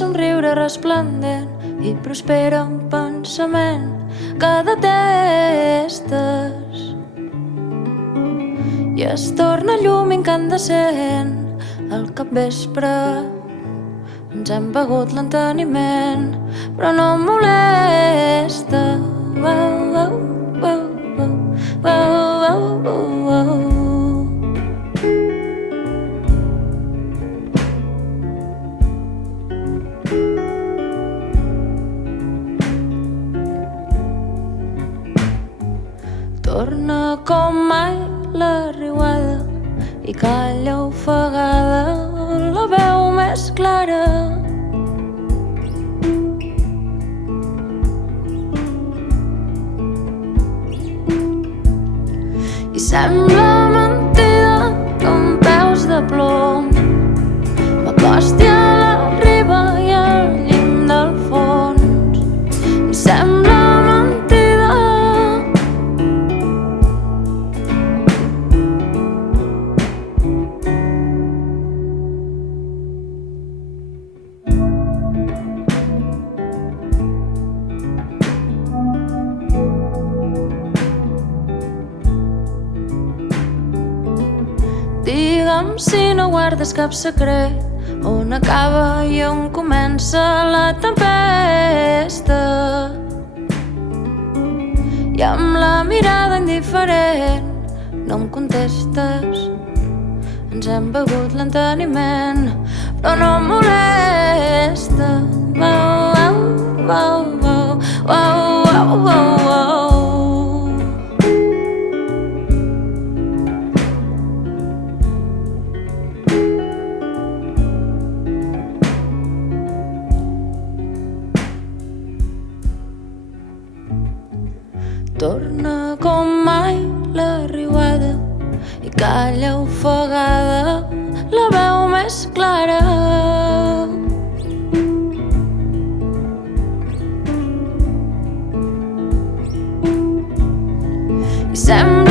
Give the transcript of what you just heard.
somriure resplendent i prospera un pensament que detestes i es torna llum incandescent al capvespre. Ens hem begut l'enteniment, però no em molesta. Torna com mai la riuada i calla ofegada la veu més clara. I sembla mentida que amb peus de plom m'acosti a la riba i al llim del fons. I sembla mentida Digue'm si no guardes cap secret, on acaba i on comença la tempesta. I amb la mirada indiferent no em contestes. Ens hem begut l'enteniment, però no em molesta. Torna com mai la riuada i calla ofegada la veu més clara. I sembla